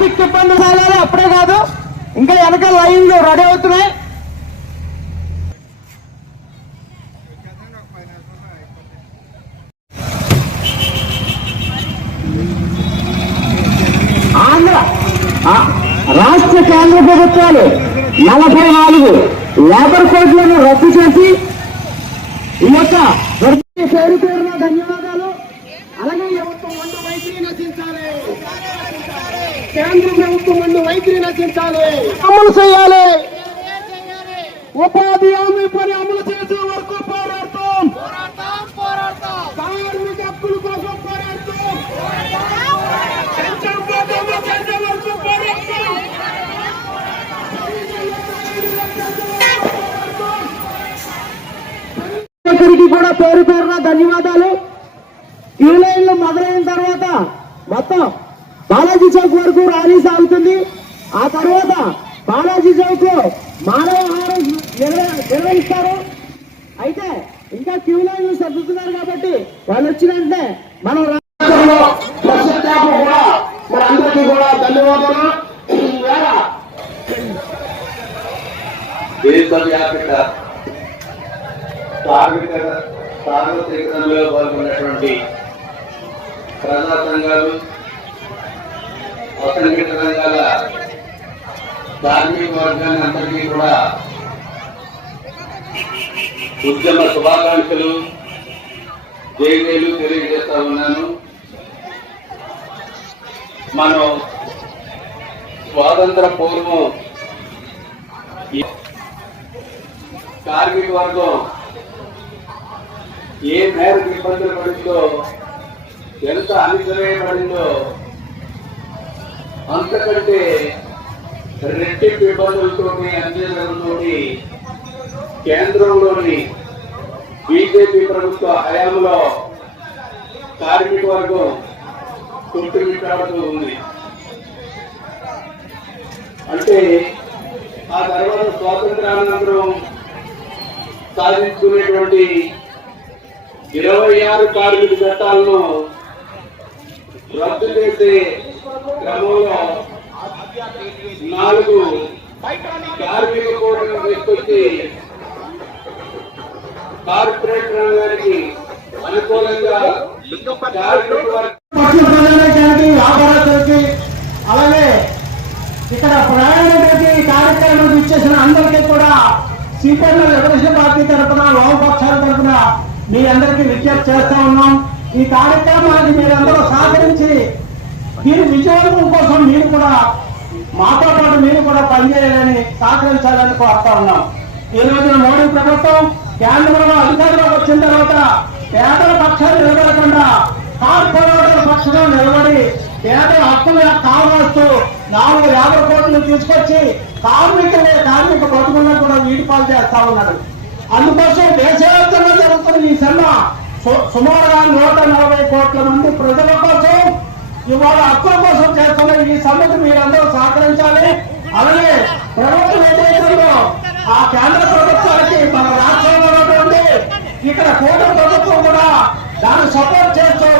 Traffic ఇబ్బంది కాలేదు అప్పుడే కాదు ఇంకా వెనక లైన్లు రెడీ అవుతున్నాయి. ఆంధ్ర రాష్ట్ర కేంద్ర ప్రభుత్వాలు నలభై నాలుగు లేబర్ కోడ్లను రద్దు చేసి ఈ యొక్క పేరు పేరున ధన్యవాదాలు. అలాగే ఎవరితో వంట వైఖరి నశించాలి. కేంద్ర ప్రభుత్వం వండు వైఖరి నశించాలి. అమలు చేయాలి. ఉపాధి హామీ పని అమలు చేసే వరకు పోరాడతాం. కార్మిక హక్కుల కోసం పోరాడతాం. వరకు పోరాడతాం. కూడా పేరు పేరున ధన్యవాదాలు. ఈ లైన్లు మొదలైన తర్వాత మొత్తం బాలాజీ చౌక్ వరకు ర్యాలీ సాగుతుంది. ఆ తర్వాత బాలాజీ చౌక్లో మానవహారం నిర్వహిస్తారు. అయితే ఇంకా క్యూ లైన్లు సర్దుతున్నారు కాబట్టి వాళ్ళు వచ్చినంటే మనం రాష్ట్రంలో కూడా కూడా ధన్యవాదాలు. కార్మిక పాల్గొన్నటువంటి ప్రజా సంఘాలు ఒక్కడికి పెట్టడం వల్ల కార్మిక వర్గాన్ని అందరికీ కూడా ఉద్యమ శుభాకాంక్షలు జైలు తెలియజేస్తా ఉన్నాను. మనం స్వాతంత్ర పూర్వం కార్మిక వర్గం ఏ మేరకు ఇబ్బందులు పడిందో ఎంత అనిసరేయబడిందో అంతకంటే రెట్టింపు ఇబ్బందులతోటి అందేతలతోటి కేంద్రంలోని బీజేపీ ప్రభుత్వ హయాంలో కార్మిక వర్గం కొట్టుమిట్టాడుతూ ఉంది. అంటే ఆ తర్వాత స్వాతంత్రానంతరం సాధించుకునేటువంటి ఇరవై ఆరు కార్మిక చట్టాలను రద్దు చేసే క్రమంలో నాలుగు కార్మిక కోటలు తీసుకొచ్చి కార్పొరేట్ రంగానికి అనుకూలంగా అలాగే ఇక్కడ ప్రయాణికులకి కార్యక్రమం ఇచ్చేసిన అందరికీ కూడా సిపిఎం లిబరేషన్ పార్టీ తరఫున లోపక్షాల తరఫున మీ అందరికీ విజ్ఞప్తి చేస్తా ఉన్నాం. ఈ కార్యక్రమాన్ని మీరందరూ సహకరించి దీని విజయవంతం కోసం మీరు కూడా మాతో పాటు మీరు కూడా పనిచేయాలని సహకరించాలని కోరుతా ఉన్నాం. ఈ రోజున మోడీ ప్రభుత్వం కేంద్రంలో అధికారంలోకి వచ్చిన తర్వాత పేదల పక్షాలు నిలబడకుండా కార్పొరేటర్ల పక్షంగా నిలబడి పేదల హక్కులు కావాల్స్తూ నాలుగు యాభై కోట్లు తీసుకొచ్చి కార్మికులే కార్మిక బతుకులను కూడా వీడిపాలు చేస్తా ఉన్నాడు అందుకోసం దేశవ్యాప్తంగా జరుగుతున్న ఈ సమ్మ సుమారుగా నూట నలభై కోట్ల మంది ప్రజల కోసం ఇవాళ హక్కుల కోసం చేస్తున్న ఈ సమ్మెకు మీరందరూ సహకరించాలి. అలాగే ప్రభుత్వ వ్యతిరేకంలో ఆ కేంద్ర ప్రభుత్వానికి మన రాష్ట్రంలో ఉన్నటువంటి ఇక్కడ కూటమి ప్రభుత్వం కూడా దాన్ని సపోర్ట్ చేస్తూ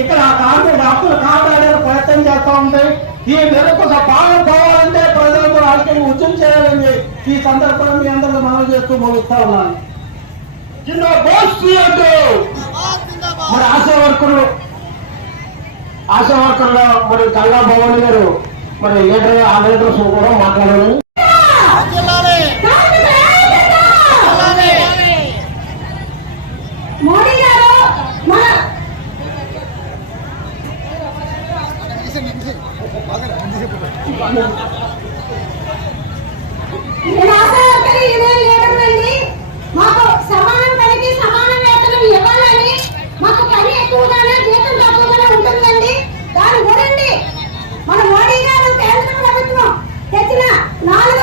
ఇక్కడ కార్మిక హక్కులు కాపాడే ప్రయత్నం చేస్తా ఉంది. ఈ మేరకు భాగం పోవాలంటే ప్రజలకు రాజకీయ ఉద్యమం చేయాలని ఈ సందర్భంగా మీ అందరూ మనం చేస్తూ ముగిస్తా ఉన్నాను. మరి ఆశా వర్కర్లు ఆశా వర్కర్లో మరి కల్లా భవాని గారు మరి లీడర్ ఆ లీడర్స్ కూడా మాట్లాడారు మోడీ గారు మన నేను ఆశయాత్రి యూనియన్ లీడర్ అండి మాకు సమానం పనికి సమాన వేతనం ఇవ్వాలని మాకు పని ఎక్కువగానే జీతం తక్కువగానే ఉంటుందండి దాని గురించి మన మోడీ గారు కేంద్ర ప్రభుత్వం తెచ్చిన నాలుగు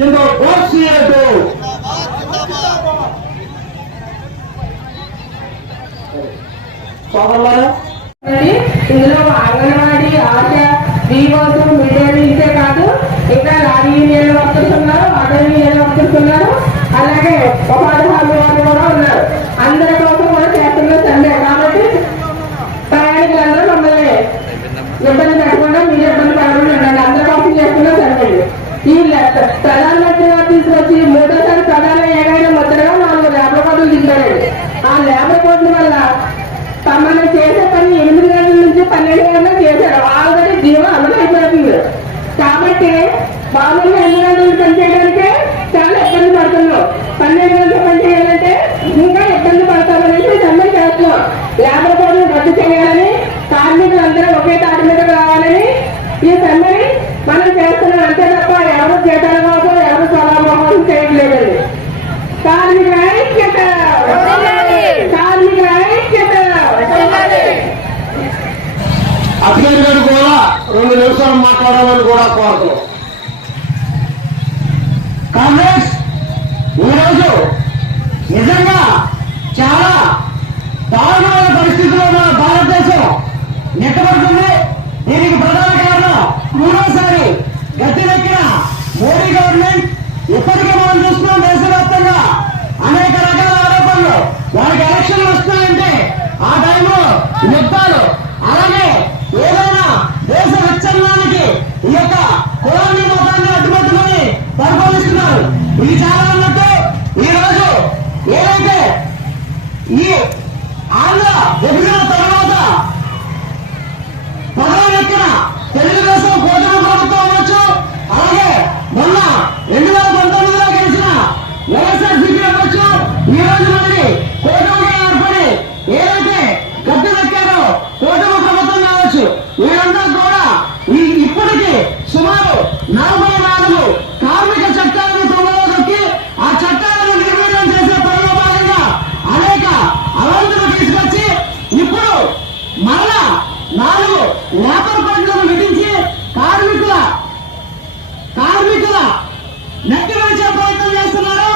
కింద ఓట్ ఇందులో అంగన్వాడీ ఆశ దీవోసు మిడియే కాదు ఇంకా లారీ యూనియన్ వర్కర్స్ ఉన్నారు ఆటో యూనియన్ వర్కర్స్ ఉన్నారు అలాగే ఉపాధి హామీ వాళ్ళు కూడా ఉన్నారు. అందరి కోసం కూడా చేస్తున్న సండే. కాబట్టి ప్రయాణికులందరూ మమ్మల్ని ఇబ్బంది పెట్టకుండా మీరు ఇబ్బంది పడకుండా ఉండండి. అందరి కోసం చేస్తున్న సండే ఈ లెక్క ప్రధానమంత్రి గారు తీసుకొచ్చి మూడోసారి ప్రధాన ఏదైనా ముద్రగా నాలుగు లేబర్ కోడ్లు దిగారండి ఆ లేబర్ కోడ్ల వల్ల మనం చేసే పని ఎనిమిది గంటల నుంచి చేశారు. ఆల్రెడీ జీవం అమలు అయిపోతుంది. కాబట్టి మామూలుగా ఎన్ని గంటలు చాలా ఇబ్బంది పడుతున్నాం పన్నెండు గంటలు పని చేయాలంటే ఇంకా ఇబ్బంది పడతామనేసి సమ్మె చేస్తున్నాం లేబర్ కోడ్లు రద్దు చేయాలని కార్మికులందరూ ఒకే తాటి మీద రావాలని ఈ సమ్మెని మనం చేస్తున్నాం. అంతే తప్ప ఎవరు జీతాల కోసం ఎవరు స్వలాభం కోసం చేయట్లేదండి కార్మిక ఐక్యత కార్మిక ఐక్యత అఖిలేష్ గారు కూడా రెండు నిమిషాలు మాట్లాడాలని కూడా కోరదు. కాంగ్రెస్ ఈరోజు నిజంగా చాలా దారుణమైన పరిస్థితిలో ఉన్న భారతదేశం నెట్టబడుతుంది. దీనికి ప్రధాన కారణం మూడోసారి గద్దెనెక్కిన మోడీ గవర్నమెంట్. ఇప్పటికే మనం చూస్తున్నాం దేశవ్యాప్తంగా అనేక రకాల ఆరోపణలు. వారికి ఎలక్షన్లు వస్తున్నాయంటే ఆ టైంలో యుద్ధ ఈ యొక్క కులాన్ని మతాన్ని అడ్డుపెట్టుకొని పరిపాలిస్తున్నారు. ఇది చాలా ఉన్నట్టు ఈ రోజు ఏదైతే ఈ ఆంధ్ర విభజన తర్వాత పదవి ఎక్కిన తెలుగుదేశం కూటమి ప్రభుత్వం అవ్వచ్చు అలాగే మొన్న రెండు వేల పంతొమ్మిదిలో గెలిచిన వైఎస్ఆర్సీపీ అవ్వచ్చు ఈ రోజు మళ్ళీ కూటమిగా ఏర్పడి ఏదైతే గద్దె ఎక్కారో కూటమి ప్రభుత్వం కావచ్చు వీరందరూ కూడా ఈ ఇప్పటికీ సుమారు నలభై నాలుగు కార్మిక చట్టాలను త్వరలో దొక్కి ఆ చట్టాలను నిర్వీర్యం చేసే పనిలో భాగంగా అనేక అవంతులు తీసుకొచ్చి ఇప్పుడు మరలా నాలుగు లేబర్ కోడ్లను విధించి కార్మికుల కార్మికుల నెట్టి వేసే ప్రయత్నం చేస్తున్నారు.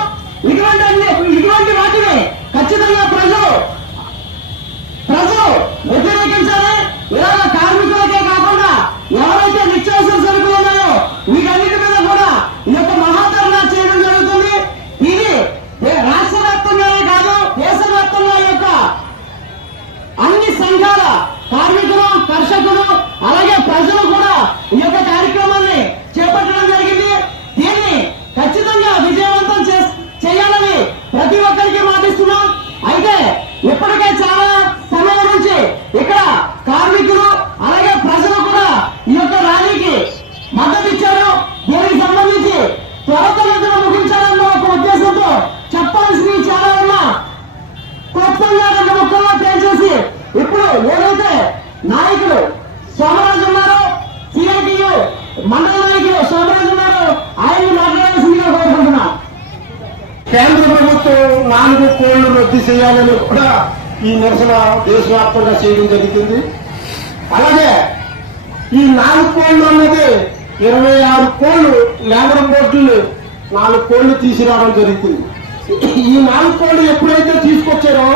ఇటువంటి ఇటువంటి వాటిని ఖచ్చితంగా ప్రజలు ప్రజలు వ్యతిరేకించాలి. ఇలా కార్మికులకే కాకుండా ఎవరు నిత్యావసర సరుకులు ఉన్నాయో వీటన్నిటి మీద కూడా ఈ యొక్క మహాధరణ చేయడం జరుగుతుంది ఇది దే- రాష్ట్ర వ్యాప్తంగానే కాదు దేశవ్యాప్తంగా ఈ యొక్క అన్ని సంఘాల కార్మికులు కర్షకులు అలాగే ప్రజలు కూడా ఈ యొక్క కార్యక్రమాన్ని చేపట్టడం జరిగింది దీన్ని ఖచ్చితంగా విజయవంతం చేస్- చేయాలని ప్రతి ఒక్కరికి మాటిస్తున్నాం అయితే ఇప్పటికే చాలా సమయం నుంచి ఇక్కడ కార్మికులు అలాగే ప్రజలు కూడా ఈ యొక్క ర్యాలీకి మద్దతు ఇచ్చారు దీనికి సంబంధించి త్వరతగతిన ముగించాలన్న ఒక ఉద్దేశంతో చెప్పాల్సినవి చాలా ఉన్నా క్లుప్తంగా రెండు ముక్కల్లో తేల్చేసి ఇప్పుడు ఏదైతే నాయకులు సోమరాజు ఉన్నారో సిఐటియు మండల నాయకులు సోమరాజు ఉన్నారో ఆయన్ని మాట్లాడాల్సిందిగా కోరుకుంటున్నాం కేంద్ర ప్రభుత్వం నాలుగు కోళ్ళు కార్యాలయంలో కూడా ఈ నిరసన దేశవ్యాప్తంగా చేయడం జరుగుతుంది అలాగే ఈ నాలుగు కోళ్ళు అన్నది ఇరవై ఆరు కోళ్ళు లేబర్ బోర్డులు నాలుగు కోళ్ళు తీసుకురావడం జరుగుతుంది ఈ నాలుగు కోళ్ళు ఎప్పుడైతే తీసుకొచ్చారో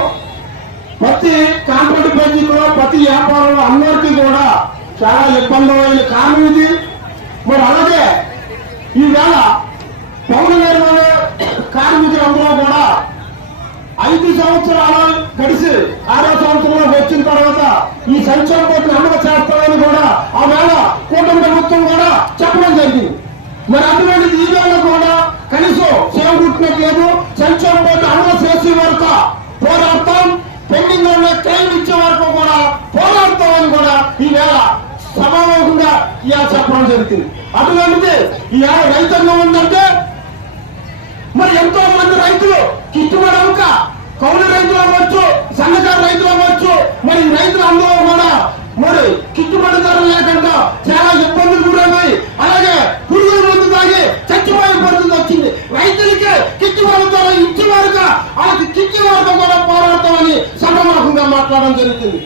ప్రతి కాంపౌండ్ బంజీలో ప్రతి వ్యాపారంలో అందరికీ కూడా చాలా ఇబ్బందులైన కారణం ఇది. మరి అలాగే ఈవేళ పౌర నిర్మాణ కార్మికులు సంవత్సరాలు గడిచి ఆరో సంవత్సరంలో వచ్చిన తర్వాత ఈ సంక్షేమ బోర్డును అమలు చేస్తామని కూడా ఆ వేళ కూటమి ప్రభుత్వం కూడా చెప్పడం జరిగింది. మరి అటువంటి ఈ కూడా కనీసం సేవ లేదు సంక్షేమ బోర్డు అమలు చేసే వరకు పోరాడతాం. పెండింగ్ ఉన్న క్లెయిమ్ ఇచ్చే వరకు కూడా పోరాడతామని కూడా ఈ వేళ సమావేశంగా ఇలా చెప్పడం జరుగుతుంది అటువంటిది ఈ రైతాంగం ఉందంటే మరి ఎంతో మంది రైతులు గిట్టుబడి అవ్వక కౌలు రైతులు అవ్వచ్చు సన్నకారు రైతులు అవ్వచ్చు మరి ఈ రైతులు అందరూ కూడా మరి గిట్టుబడి ధర లేకుండా చాలా ఇబ్బందులు గురన్నాయి అలాగే పురుగుల మందు తాగి చచ్చిపోయే పరిస్థితి వచ్చింది రైతులకి గిట్టుబడి ధర ఇచ్చే వరకు వాళ్ళకి కిచ్చి వరకు కూడా పోరాడతామని సమావేశంగా మాట్లాడడం జరుగుతుంది.